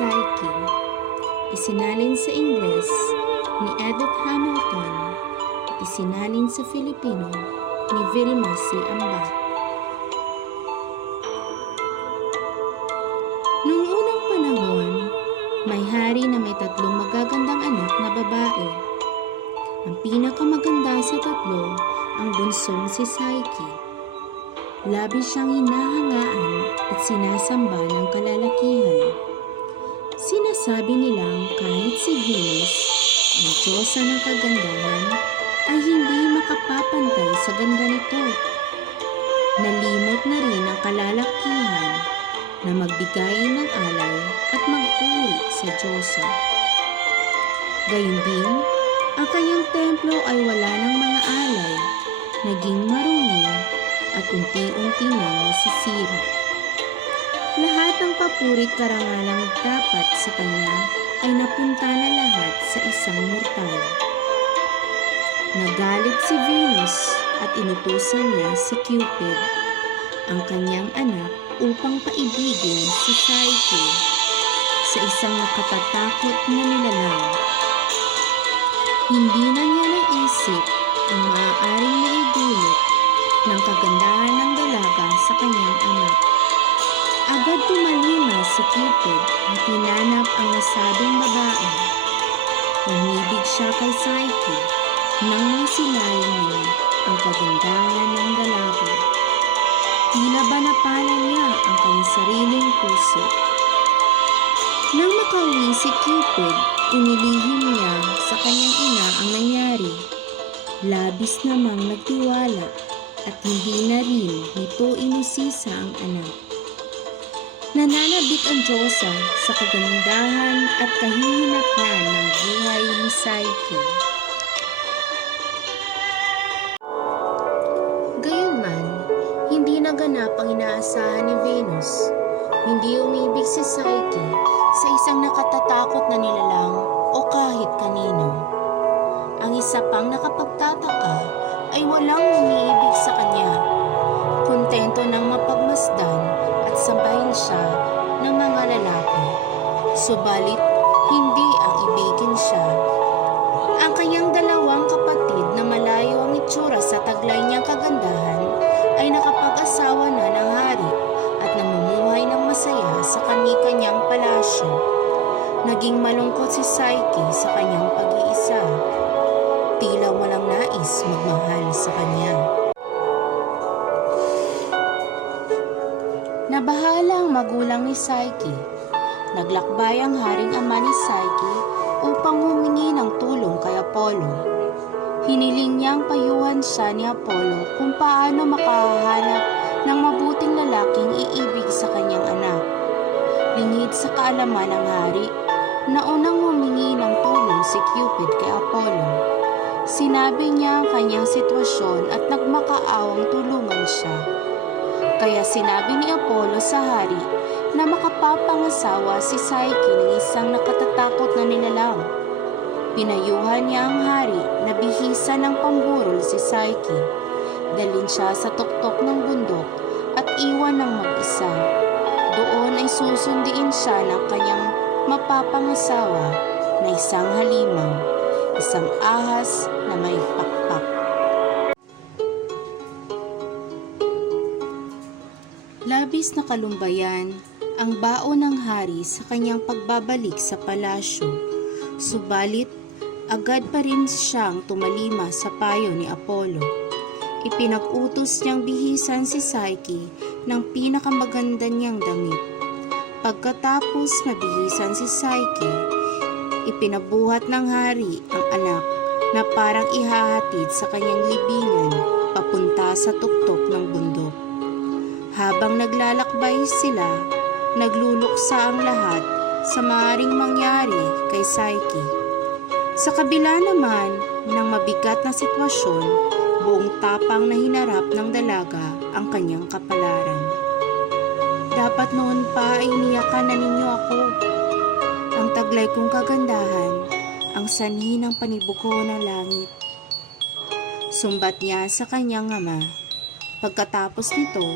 Psyche, isinalin sa Ingles ni Edith Hamilton at isinalin sa Filipino ni Vilma C. Ambat. Noong unang panahon, may hari na may tatlong magagandang anak na babae. Ang pinakamaganda sa tatlo ang bunsong si Psyche. Labis siyang hinahangaan at sinasamba ng kalalakihan. Sinasabi nilang kahit si Venus, ang diyosa ng kagandahan, ay hindi makapapantay sa ganda nito. Nalimot na rin ang kalalakihan na magbigay ng alay at mag-uwi sa diyosa. Gayun din, ang kanyang templo ay wala ng mga alay, naging marumi at unti-unti nang nasisira. Lahat ng papurit karangalang dapat sa kanya ay napunta na lahat sa isang mortal. Nagalit si Venus at inutusan niya si Cupid, ang kanyang anak, upang paibigin si Psyche sa isang nakatatakot na nilalang. Hindi na niya naisip ang maaaring naidulot ng kagandahan ng dalaga sa kanyang anak. Agad tumalima si Cupid at hinanap ang nasabing babae. Umibig siya kay Psyche nang masilayan niya ang kagandahan ng dalaga. Tila ba napala niya ang kanyang sariling puso. Nang makauwi si Cupid, inilihim niya sa kanyang ina ang nangyari. Labis namang nagtiwala at hindi na rin nito inisisa ang anak. Nananabik ang diyosa sa kagandahan at kahihinatnan ng buhay ni Psyche. Gayunman, hindi naganap ang inaasahan ni Venus. Hindi umibig si Psyche sa isang nakatatakot na nilalang o kahit kanino. Ang isa pang nakapagtataka ay walang umiibig sa kanya. Kontento nang mapagmasdan at sambahin siya ng mga lalaki. Subalit, hindi ang ibigin siya. Ang kanyang dalawang kapatid na malayo ang itsura sa taglay niyang kagandahan ay nakapag-asawa na ng hari at namumuhay ng masaya sa kani-kanyang palasyo. Naging malungkot si Psyche sa kanyang pag-iisa. Tila walang nais magmahal sa kanya. Nabahala ang magulang ni Psyche. Naglakbay ang haring ama ni Psyche upang humingi ng tulong kay Apollo. Hiniling niyang payuhan siya ni Apollo kung paano makahanap ng mabuting lalaking iibig sa kanyang anak. Lingid sa kaalaman ng hari, naunang humingi ng tulong si Cupid kay Apollo. Sinabi niya ang kanyang sitwasyon at nagmakaawang tulungan siya. Kaya sinabi ni Apollo sa hari na makapapangasawa si Psyche ng isang nakatatakot na nilalang. Pinayuhan niya ang hari na bihisan ng pamburol si Psyche. Dalhin siya sa tuktok ng bundok at iwan ng mag-isa. Doon ay susundiin siya ng kanyang mapapangasawa na isang halimaw, isang ahas na may pakpak. Labis na kalumbayan ang baon ng hari sa kanyang pagbabalik sa palasyo. Subalit, agad pa rin siyang tumalima sa payo ni Apollo. Ipinag-utos niyang bihisan si Psyche ng pinakamaganda niyang damit. Pagkatapos mabihisan si Psyche, ipinabuhat ng hari ang anak na parang ihahatid sa kanyang libingan papunta sa tuktok ng bundok. Habang naglalakbay sila, nagluluksa ang lahat sa maaaring mangyari kay Psyche. Sa kabila naman ng mabigat na sitwasyon, buong tapang na hinarap ng dalaga ang kanyang kapalaran. Dapat noon pa ay iniyakan na ninyo ako. Ang taglay kong kagandahan, ang sanhi ng panibuko ng langit. Sumbat niya sa kanyang ama. Pagkatapos nito,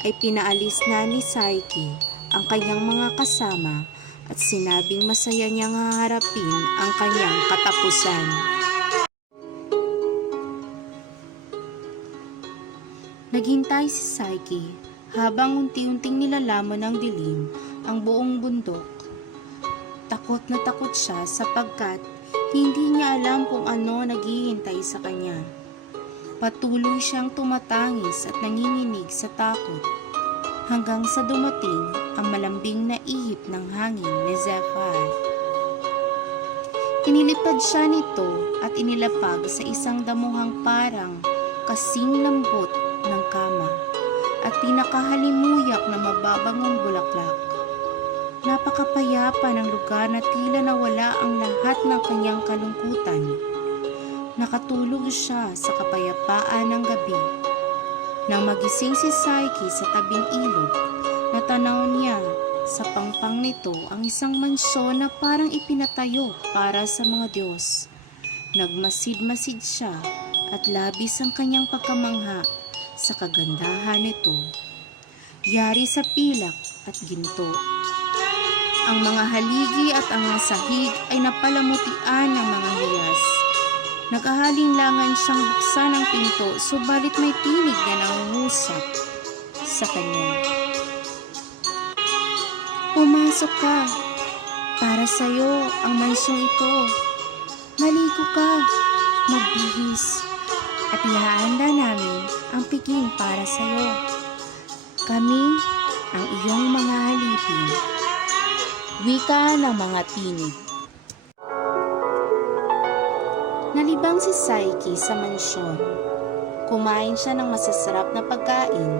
ay pinaalis na ni Psyche ang kanyang mga kasama at sinabing masaya niyang haharapin ang kanyang katapusan. Naghintay si Psyche habang unti-unting nilalamon ng dilim ang buong bundok. Takot na takot siya sapagkat hindi niya alam kung ano naghihintay sa kanya. Patuloy siyang tumatangis at nanginginig sa takot hanggang sa dumating ang malambing na ihip ng hangin ni Zephyr. Inilipad siya nito at inilapag sa isang damuhang parang kasing lambot ng kama at pinakahalimuyak na mababangong bulaklak. Napakapayapa ng lugar na tila nawala ang lahat ng kanyang kalungkutan. Nakatulog siya sa kapayapaan ng gabi. Nang magising si Psyche sa tabing ilog, natanaw niya sa pangpang nito ang isang mansyon na parang ipinatayo para sa mga Diyos. Nagmasid-masid siya at labis ang kanyang pagkamangha sa kagandahan nito. Yari sa pilak at ginto. Ang mga haligi at ang mga sahig ay napalamutian ng mga hiyas. Nag-ahalinlangan siyang buksan ang pinto, subalit may tinig na nangungusap sa kanya. Pumasok ka. Para sa'yo ang mansyong ito. Maligo ka. Magbihis. At ihahanda namin ang piging para sa'yo. Kami ang iyong mga halipin. Wika ng mga tinig. Nalibang si Psyche sa mansyon. Kumain siya ng masasarap na pagkain.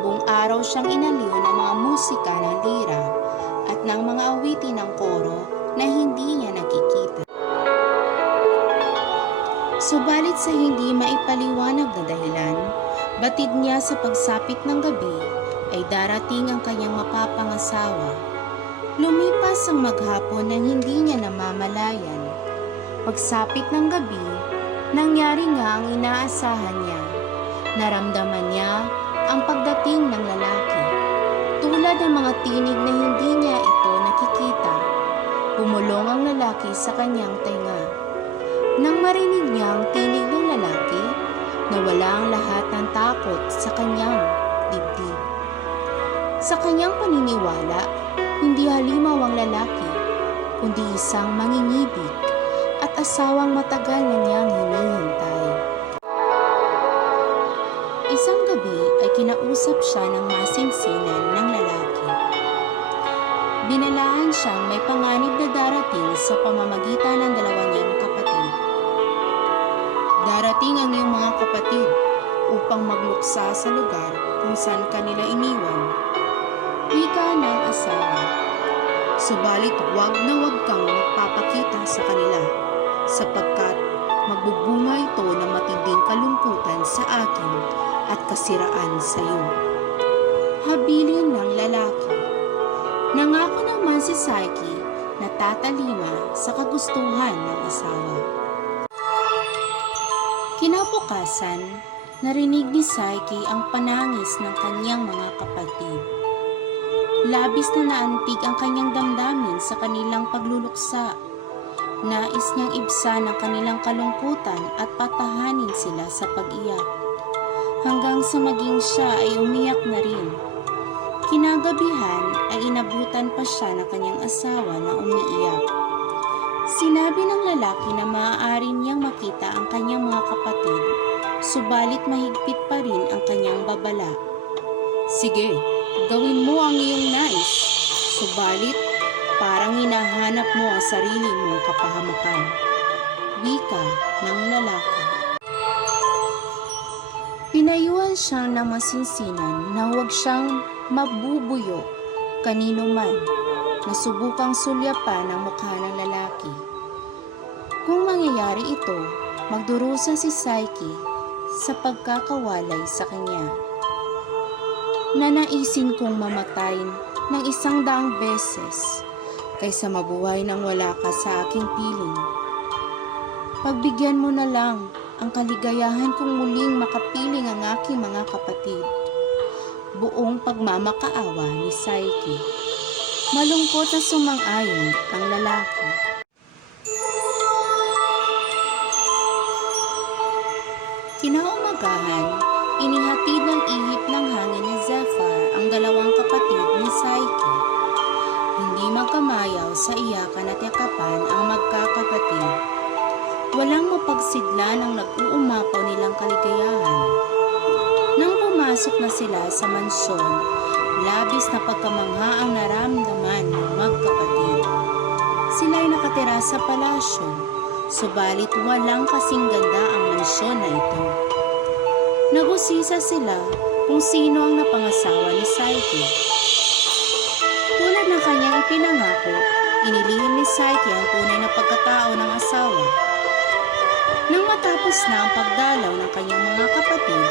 Buong araw siyang inaliw ng mga musika ng lira at ng mga awitin ng koro na hindi niya nakikita. Subalit sa hindi maipaliwanag na dahilan, batid niya sa pagsapit ng gabi ay darating ang kanyang mapapangasawa. Lumipas ang maghapon nang hindi niya namamalayan. Pagsapit ng gabi, nangyari nga ang inaasahan niya. Naramdaman niya ang pagdating ng lalaki. Tulad ng mga tinig na hindi niya ito nakikita, bumulong ang lalaki sa kanyang tenga. Nang marinig niya ang tinig ng lalaki, nawala ang lahat ng takot sa kanyang dibdib. Sa kanyang paniniwala, hindi halimaw ang lalaki, kundi isang mangingibig at asawang matagal na niyang hinihintay. Isang gabi ay kinausap siya ng masinsinan ng lalaki. Binalaan siyang may panganib na darating sa pamamagitan ng dalawa niyang kapatid. Darating ang iyong mga kapatid upang magluksa sa lugar kung saan kanila iniwan. Wika ng asawa. Subalit huwag na huwag kang magpapakita sa kanila, sapagkat magbubunga ito ng matinding kalungkutan sa akin at kasiraan sa iyo. Habilin ng lalaki. Nangako naman si Psyche na tatalima sa kagustuhan ng asawa. Kinabukasan, narinig ni Psyche ang panangis ng kanyang mga kapatid. Labis na naantig ang kanyang damdamin sa kanilang pagluluksa. Nais niyang ibsan ang kanilang kalungkutan at patahanin sila sa pag-iyak. Hanggang sa maging siya ay umiyak na rin. Kinagabihan ay inabutan pa siya ng kanyang asawa na umiiyak. Sinabi ng lalaki na maaari niyang makita ang kanyang mga kapatid, subalit mahigpit pa rin ang kanyang babala. Sige, gawin mo ang iyong nais, subalit parang hinahanap mo ang sarili mong kapahamakan. Wika ng lalaki. Pinayuhan siyang ng masinsinan na huwag siyang mabubuyo kanino man na subukang sulyapan ang mukha ng lalaki. Kung mangyayari ito, magdurusa si Psyche sa pagkakawalay sa kanya. Nanaisin kong mamatay ng 100 beses kaysa mabuhay nang wala ka sa aking piling. Pagbigyan mo na lang ang kaligayahan kong muling makapiling ang aking mga kapatid. Buong pagmamakaawa ni Psyche. Malungkot na sumang-ayon ang lalaki. Kinaumagahan, inihatid ng ihip ng hangin ni Zephyr ang dalawang kapatid ni Psyche. Hindi magkamayaw sa iyakan at yakapan ang magkakapatid. Walang mapagsidlan ang nag-uumapaw nilang kaligayahan. Nang pumasok na sila sa mansyon, labis na pagkamangha ang naramdaman ng magkapatid. Sila'y nakatira sa palasyo, subalit walang kasing ganda ang mansyon na ito. Nag-usisa sila kung sino ang napangasawa ni Psyche. Tulad ng kanyang ipinangako, inilihim ni Psyche ang tunay na pagkatao ng asawa. Nang matapos na ang pagdalaw ng kanyang mga kapatid,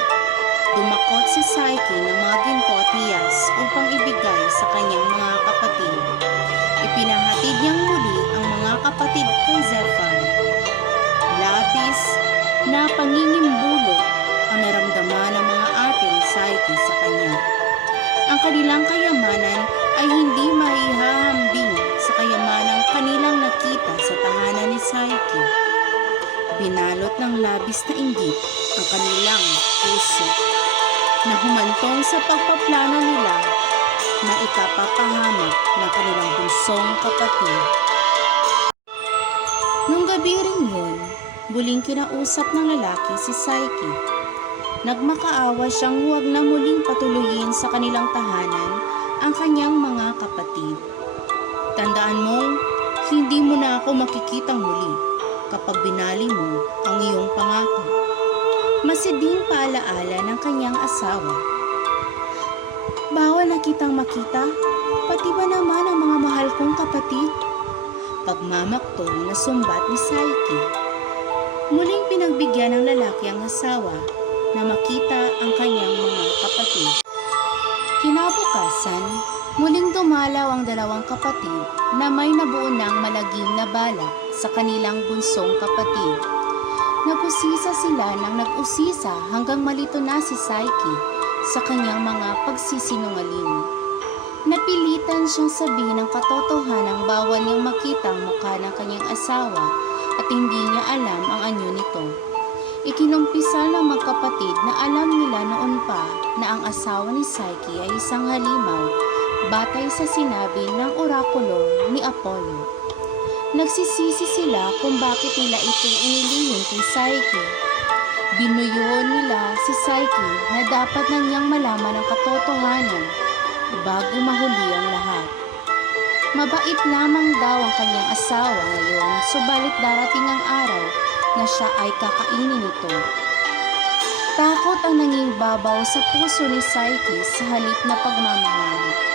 dumakot si Psyche ng mga ginto at hiyas upang ibigay sa kanyang mga kapatid. Ipinahatid niyang muli ang mga kapatid kay Zephyr. Labis na pangingimbulok ang naramdaman ng mga ate ni Psyche sa kanya. Ang kanilang kayamanan ay hindi maihahambing sa kayamanang kanilang nakita sa tahanan ni Psyche. Binalot ng labis na inggit ang kanilang puso na humantong sa pagpaplano nila na ikapapahamak ng kanilang bunsong kapatid. Nung gabi rin yun, muling kinausap ng lalaki si Psyche. Nagmakaawa siyang huwag na muling patuloyin sa kanilang tahanan ang kanyang mga kapatid. Tandaan mo, hindi mo na ako makikitang muli kapag binali mo ang iyong pangako. Masiding paalaala ng kanyang asawa. Bawal na kitang makita, pati ba naman ang mga mahal kong kapatid? Pagmamaktol na sumbat ni Psyche. Muling pinagbigyan ng lalaki ang asawa na makita ang kanyang mga kapatid. Kinabukasan, muling dumalaw ang dalawang kapatid na may nabuo ng malagim na balak sa kanilang bunsong kapatid. Nag-usisa sila ng nag-usisa hanggang malito na si Psyche sa kanyang mga pagsisinungaling. Napilitan siyang sabihin ng katotohanang bawal niyang makita ang mukha ng kanyang asawa at hindi niya alam ang anyo nito. Ikinumpisal ng magkapatid na alam nila noon pa na ang asawa ni Psyche ay isang halimaw batay sa sinabi ng orakulo ni Apollo. Nagsisisi sila kung bakit nila ito inilihim kay Psyche. Binuyo nila si Psyche na dapat na niyang malaman ang katotohanan bago mahuli ang lahat. Mabait lamang daw ang kanyang asawa ngayon, subalit darating ang araw na siya ay kakainin nito. Takot ang nangingibabaw sa puso ni Psyche sa halip na pagmamahal.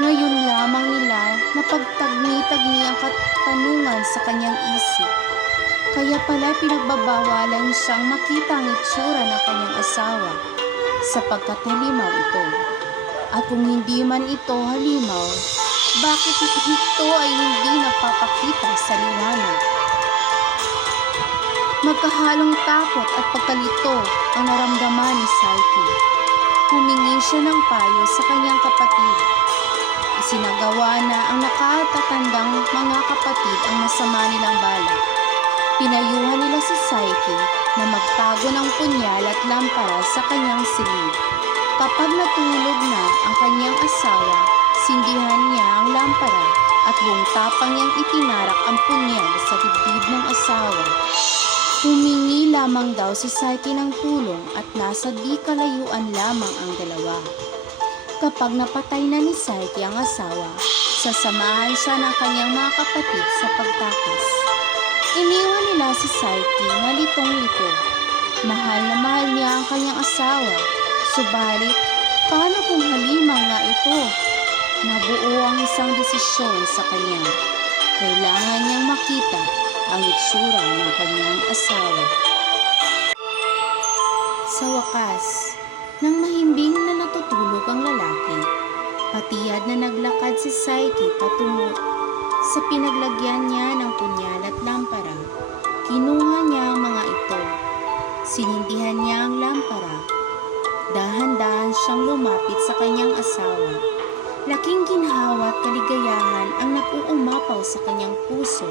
Ngayon lamang nila napagtagni-tagni ang katanungan sa kanyang isip. Kaya pala pinagbabawalan siyang makita ang itsura ng kanyang asawa sapagkat halimaw ito. At kung hindi man ito halimaw, bakit ito ay hindi nagpapakita sa liwanag? Magkahalong takot at pagkalito ang naramdaman ni Psyche. Humingi siya ng payo sa kanyang kapatid. Isinagawa na ang nakatatandang mga kapatid ang masama nilang balak. Pinayuhan nila si Psyche na magtago ng punyal at lampara sa kanyang silid. Kapag natulog na ang kanyang asawa, sindihan niya ang lampara at buong tapang niyang itinarak ang punyal sa dibdib ng asawa. Humingi lamang daw si Psyche ng tulong at nasa di kalayuan lamang ang dalawa. Kapag napatay na ni Psyche ang asawa, sasamahan siya ng kanyang mga kapatid sa pagtakas. Iniwan nila si Psyche na litong-lito. Mahal na mahal niya ang kanyang asawa, subalit paano kung halimaw nga ito? Nabuo ang isang desisyon sa kanya. Kailangan niyang makita ang itsura ng kanyang asawa. Sa wakas, nang mahimbing na natutulog ang lalaki, patiyad na naglakad si Psyche patungo sa pinaglagyan niya ng punyal at lampara. Kinuha niya ang mga ito. Sinindihan niya ang lampara. Dahan-dahan siyang lumapit sa kanyang asawa. Laking ginhawa at kaligayahan ang napuumapaw sa kanyang puso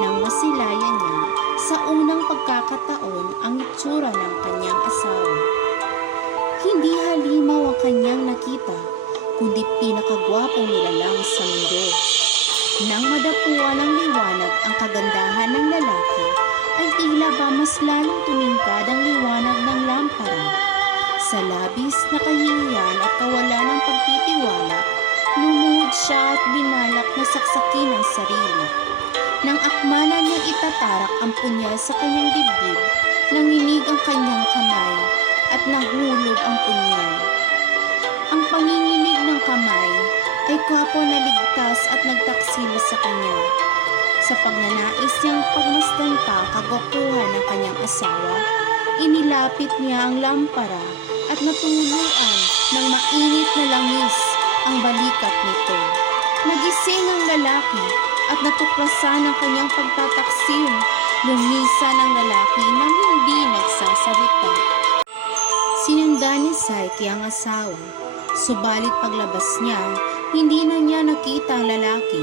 nang masilayan niya sa unang pagkakataon ang itsura ng kanyang asawa. Hindi halimaw ang kanyang nakita, kundi pinakagwapong nilalang sa mundo. Nang madapuan ng liwanag ang kagandahan ng lalaki, ay tila ba mas lalong tumingkad ang liwanag ng lampara. Sa labis na kahihiyan at kawalan ng pagtitiwala, lumuhod siya at binalak na saksakin ang sarili. Nang akmanan niyang itatarak ang punyal sa kanyang dibdib, nanginig ang kanyang kamay at nahulog ang punyal. Ang panginginig ng kamay ay kapwa na ligtas at nagtaksila sa kanya. Sa pagnanais niyang pagmasdan pa kagwapuhan ng kanyang asawa, inilapit niya ang lampara at natuluan ng mainit na langis ang balikat nito. Nagising ang lalaki at natuklasan ang kanyang pagtataksil. Lumisan ang lalaki nang hindi nagsasalita. Sinundan ni Psyche ang asawa, subalit paglabas niya, hindi na niya nakita ang lalaki.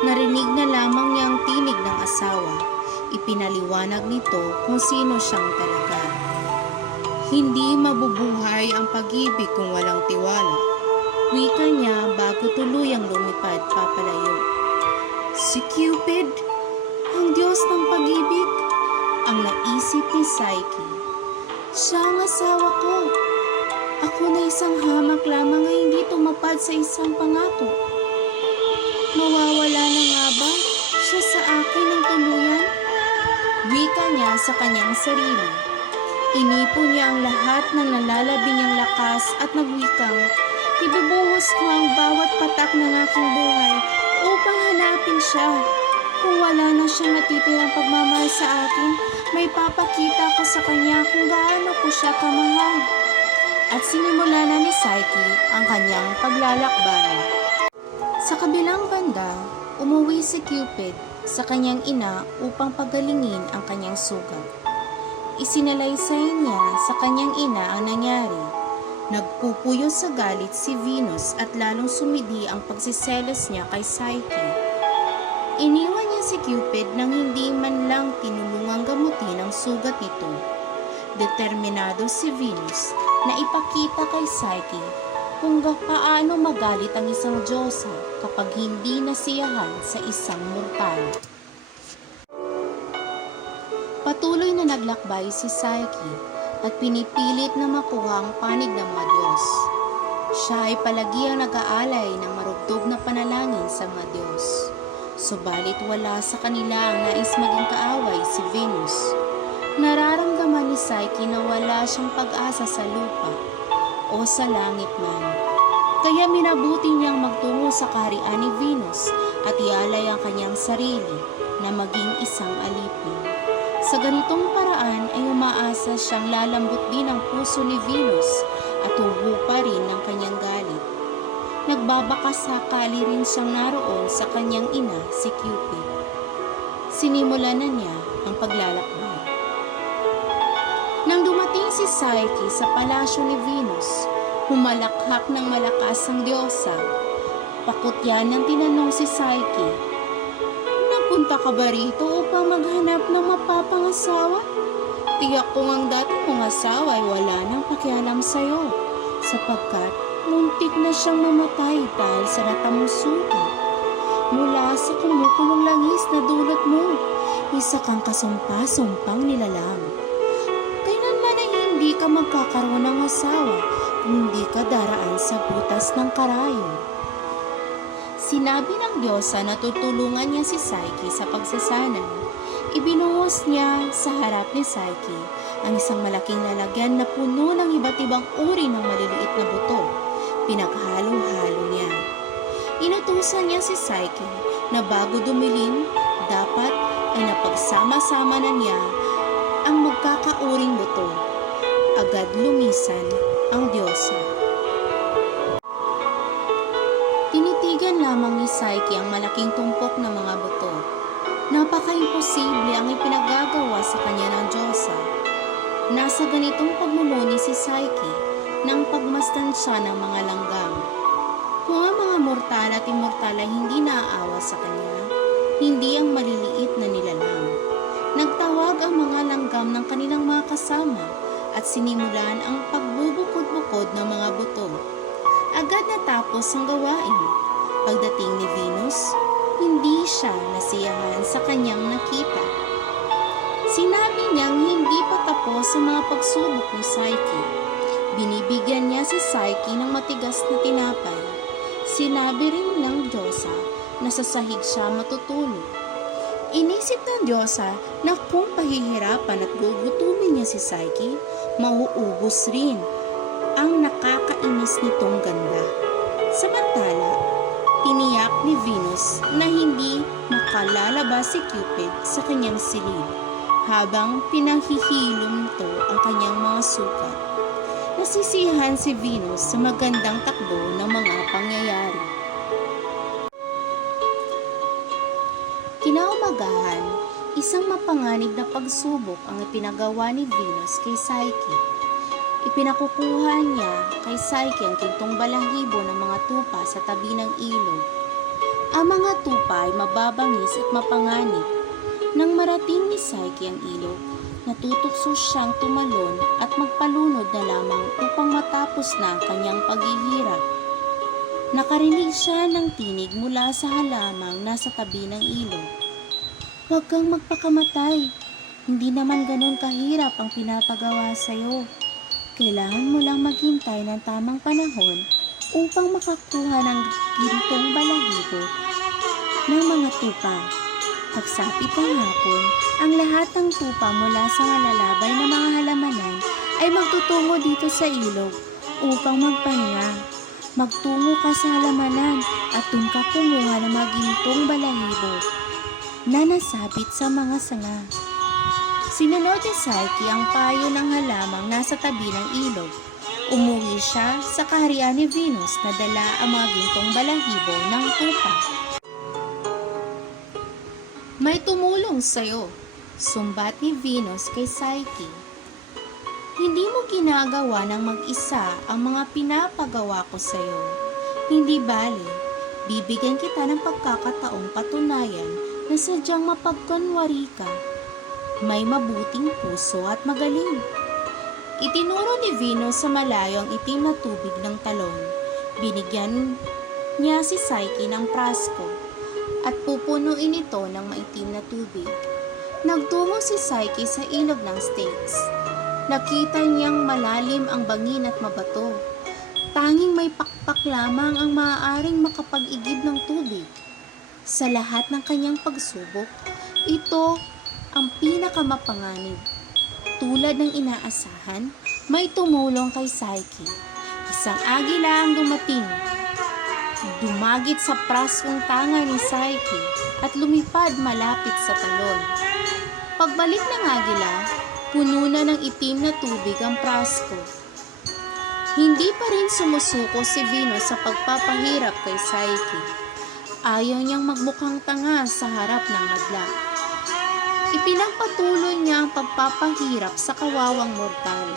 Narinig na lamang niya ang tinig ng asawa. Ipinaliwanag nito kung sino siyang talaga. Hindi mabubuhay ang pag-ibig kung walang tiwala. Wika niya bago tuluyang lumipad papalayo. Si Cupid, ang Diyos ng pag-ibig, ang naisip ni Psyche. Siya ang asawa ko. Ako na isang hamak lamang ay hindi tumapad sa isang pangako. Mawawala na nga ba siya sa akin ng tuluyan? Wika niya sa kanyang sarili. Inipon niya ang lahat ng nalalabing niyang lakas at nagwikang, ibubuhos ko ang bawat patak ng aking buhay upang hanapin siya. Kung wala na siyang natitirang pagmamahal sa akin, may papakita ko sa kanya kung gaano ko siya kamahal. At sinimula na ni Psyche ang kanyang paglalakbay. Sa kabilang banda, umuwi si Cupid sa kanyang ina upang pagalingin ang kanyang sugat. Isinalaysay niya sa kanyang ina ang nangyari. Nagpupuyo sa galit si Venus at lalong sumidi ang pagsiselos niya kay Psyche. Iniwan niya si Cupid nang hindi man lang tinulungang gamutin ang sugat nito. Determinado si Venus na ipakita kay Psyche kung paano magalit ang isang diyosa kapag hindi nasiyahan sa isang mortal. Patuloy na naglakbay si Psyche at pinipilit na makuha ang panig ng mga Diyos. Siya ay palagi ang nag-aalay ng marugdog na panalangin sa mga Diyos. Subalit wala sa kanila ang nais maging kaaway si Venus. Nararamdaman ni Psyche na wala siyang pag-asa sa lupa o sa langit man. Kaya minabuti niyang magtungo sa kaharian ni Venus at ialay ang kanyang sarili na maging isang alipin. Sa ganitong paraan ay umaasa siyang lalambot din ang puso ni Venus at huhupa rin ng kanyang galit. Nagbabakasakali rin siyang naroon sa kanyang ina si Cupid. Sinimulan na niya ang paglalakbay. Nang dumating si Psyche sa palasyo ni Venus, humalakhak ng malakas ang diyosa. Pakutyan ng tinanong si Psyche, "Napunta ka ba rito upang maghanap ng mapapangasawa? Tiyak kong ang dati mong asawa ay wala nang pakialam sa'yo, sapagkat muntik na siyang mamatay dahil sa natamong sugat. Mula sa kumukulong langis na dulot mo, isa kang kasumpa-sumpang nilalang. Kailanman ay hindi ka magkakaroon ng asawa kung hindi ka daraan sa butas ng karayon." Sinabi ng Diyosa na tutulungan niya si Psyche sa pagsasanay. Ibinuhos niya sa harap ni Psyche ang isang malaking lalagyan na puno ng iba't ibang uri ng maliliit na buto. Pinaghalo-halo niya. Inutusan niya si Psyche na bago dumilin, dapat ay napagsama-sama na niya ang magkakauring buto. Agad lumisan ang Diyosa. Tinitigan lamang ni Psyche ang malaking tumpok ng mga buto. Napaka-imposible ang ipinagagawa sa kanya ng Diyosa. Nasa ganitong pagmumuni si Psyche nang pagmasdan siya ng mga langgam. Kung ang mga mortal at immortal ay hindi naaawa sa kanya, hindi ang maliliit na nilalang. Nagtawag ang mga langgam ng kanilang mga kasama at sinimulan ang pagbubukod-bukod ng mga buto. Agad natapos ang gawain. Pagdating ni Venus, hindi siya nasiyahan sa kanyang nakita. Sinabi niyang hindi pa tapos ang mga pagsubok ni Psyche. Binibigyan niya si Psyche ng matigas na tinapay. Sinabi rin ng Diyosa na sa sahig siya matutulog. Inisip ng Diyosa na kung pahihirapan at gugutumin niya si Psyche, mauubos rin ang nakakainis nitong ganda. Samantala, tiniyak ni Venus na hindi makalalabas si Cupid sa kanyang silid habang pinahihilom nito ang kanyang mga sukat. Nasisiyahan si Venus sa magandang takbo ng mga pangyayari. Kinaumagahan, isang mapanganib na pagsubok ang ipinagawa ni Venus kay Psyche. Ipinakukuha niya kay Psyche ang kintong balahibo ng mga tupa sa tabi ng ilog. Ang mga tupa ay mababangis at mapanganib. Nang marating ni Psyche ang ilog, natutokso siyang tumalon at magpalunod na lamang upang matapos na ang kanyang paghihirap. Nakarinig siya ng tinig mula sa halamang nasa tabi ng ilog. "Huwag kang magpakamatay. Hindi naman ganun kahirap ang pinapagawa sa'yo. Kailangan mo lang maghintay ng tamang panahon upang makakuha ng gintong balahibo ng mga tupa." Pagsapit ng hapon, ang lahat ng tupa mula sa malalabay na mga halamanan ay magtutungo dito sa ilog upang magpahinga. Magtungo ka sa halamanan at doon ka kumuha ng mga gintong balahibo na nasabit sa mga sanga. Sinunod ni Psyche ang payo ng halamang nasa tabi ng ilog. Umuwi siya sa kaharian ni Venus na dala ang mga gintong balahibo ng tupa. "May tumulong sa'yo," sumbat ni Venus kay Psyche. "Hindi mo ginagawa ng mag-isa ang mga pinapagawa ko sa'yo. Hindi bale, bibigyan kita ng pagkakataong patunayan na sadyang mapagkunwari ka. May mabuting puso at magaling." Itinuro ni Venus sa malayo ang itim na tubig ng talon. Binigyan niya si Psyche ng prasko at pupunuin ito ng maitim na tubig. Nagtungo si Psyche sa ilog ng Styx. Nakita niyang malalim ang bangin at mabato. Tanging may pakpak lamang ang maaaring makapag-igib ng tubig. Sa lahat ng kanyang pagsubok, ito ang pinakamapanganib. Tulad ng inaasahan, may tumulong kay Psyche. Isang agila ang dumating. Dumagit sa praskong tanga ni Psyche at lumipad malapit sa talon. Pagbalik ng agila, puno na ng itim na tubig ang prasko. Hindi pa rin sumusuko si Venus sa pagpapahirap kay Psyche. Ayaw niyang magmukhang tanga sa harap ng madla. Ipinagpatuloy niya ang pagpapahirap sa kawawang mortal.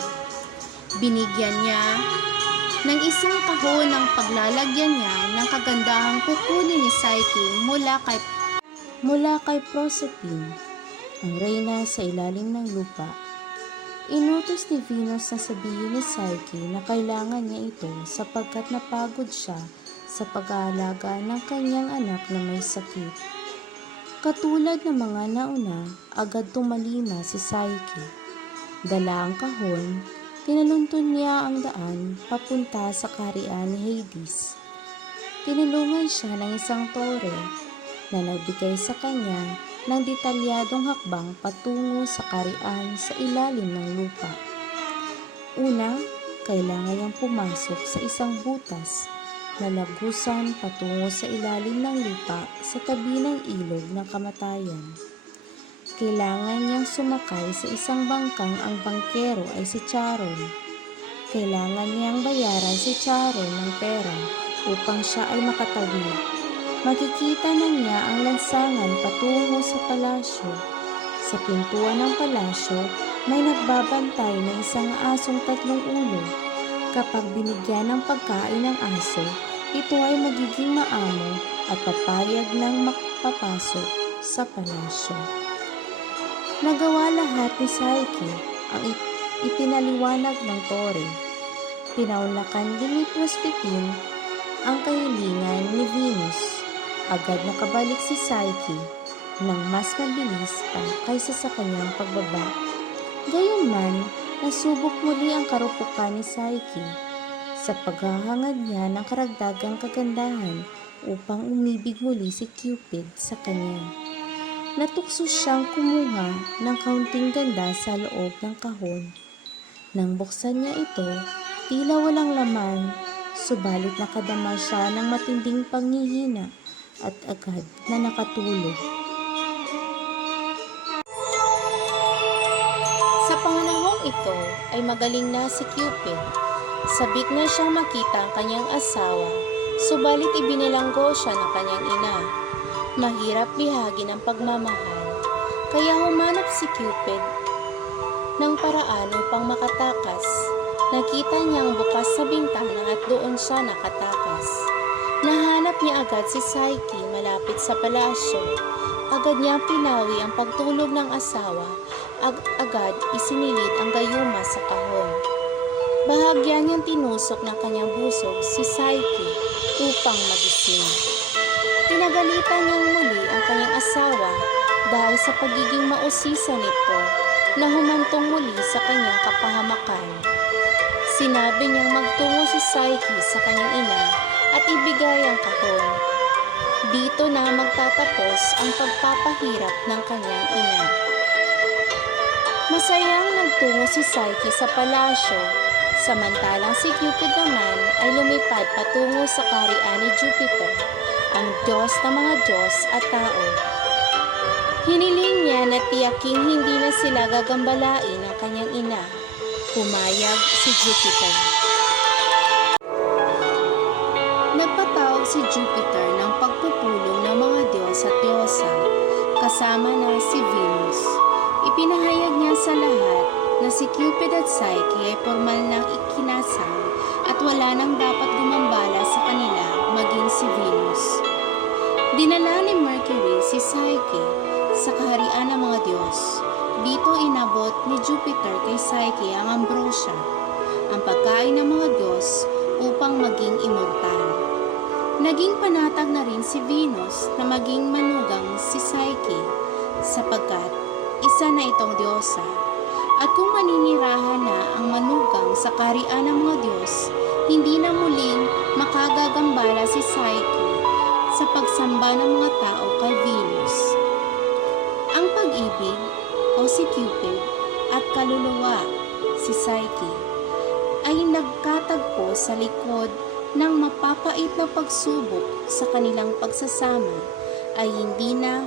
Binigyan niya ng isang kahon ng paglalagyan niya ng kagandahang kukunin ni Psyche mula kay Proserpine, ang reyna sa ilalim ng lupa. Inutos ni Venus na sabihin ni Psyche na kailangan niya ito sapagkat napagod siya sa pag-aalaga ng kanyang anak na may sakit. Katulad ng mga nauna, agad tumalima si Psyche. Dala ang kahon, tinalunton niya ang daan papunta sa kaharian ni Hades. Tinulungan siya ng isang tore na nagbigay sa kanya ng detalyadong hakbang patungo sa kaharian sa ilalim ng lupa. Una, kailangan niyang pumasok sa isang butas na lagusan patungo sa ilalim ng lupa sa tabi ng ilog ng kamatayan. Kailangan niyang sumakay sa isang bangkang ang bangkero ay si Charon. Kailangan niyang bayaran si Charon ng pera upang siya ay makatawid. Makikita na niya ang lansangan patungo sa palasyo. Sa pintuan ng palasyo, may nagbabantay na isang asong 3 ulo. Kapag binigyan ng pagkain ng aso, ito ay magiging maamo at papayag ng makapapasok sa palasyo. Nagawa lahat ni Psyche ang ipinaliwanag ng Tore. Pinaunlakan din ni Proserpine ang kahilingan ni Venus. Agad nakabalik si Psyche nang mas mabilis pa kaysa sa kanyang pagbaba. Gayunman, nasubok muli ang karupukan ni Psyche sa paghahangad niya ng karagdagang kagandahan upang umibig muli si Cupid sa kanya. Natukso siyang kumuha ng kaunting ganda sa loob ng kahon. Nang buksan niya ito, tila walang laman, subalit nakadama siya ng matinding panghihina at agad na nakatulog. Sa panahong ito ay magaling na si Cupid. Sabik na siyang makita ang kanyang asawa, subalit ibinilanggo siya ng kanyang ina. Mahirap bihagin ang pagmamahal, kaya humanap si Cupid ng paraan upang makatakas. Nakita niyang bukas sa bintana at doon siya nakatakas. Nahanap niya agad si Psyche malapit sa palasyo. Agad niyang pinawi ang pagtulog ng asawa at agad isinilid ang gayuma sa kahon. Bahagya niyang tinusok ng kanyang busog si Psyche upang magising. Pinagalitan niyang muli ang kanyang asawa dahil sa pagiging mausisa nito na humantong muli sa kanyang kapahamakan. Sinabi niyang magtungo si Psyche sa kanyang ina at ibigay ang kahon. Dito na magtatapos ang pagpapahirap ng kanyang ina. Masayang nagtungo si Psyche sa palasyo, samantalang si Cupid naman ay lumipad patungo sa kaharian ni Jupiter, ang Diyos ng mga Diyos at tao. Hiniling niya na tiyaking hindi na sila gagambalain ng kanyang ina. Pumayag si Jupiter. Nagpatawag si Jupiter ng pagpupulong ng mga Diyos at Diyosa, kasama na si Venus. Ipinahayag niya sa lahat na si Cupid at Psyche ay formal nang ikinasal at wala nang dapat gumambala sa kanila maging si Venus. Dinala ni Mercury si Psyche sa kaharian ng mga Diyos. Dito inabot ni Jupiter kay Psyche ang ambrosia, ang pagkain ng mga Diyos upang maging immortal. Naging panatag na rin si Venus na maging manugang si Psyche sapagkat isa na itong Diyosa. At kung maninirahan na ang manugang sa kaharian ng mga Diyos, hindi na muling makagagambala si Psyche sa pagsamba ng mga tao kay Venus. Ang pag-ibig o si Cupid at kaluluwa si Psyche ay nagkatagpo sa likod ng mapapait na pagsubok sa kanilang pagsasama ay hindi na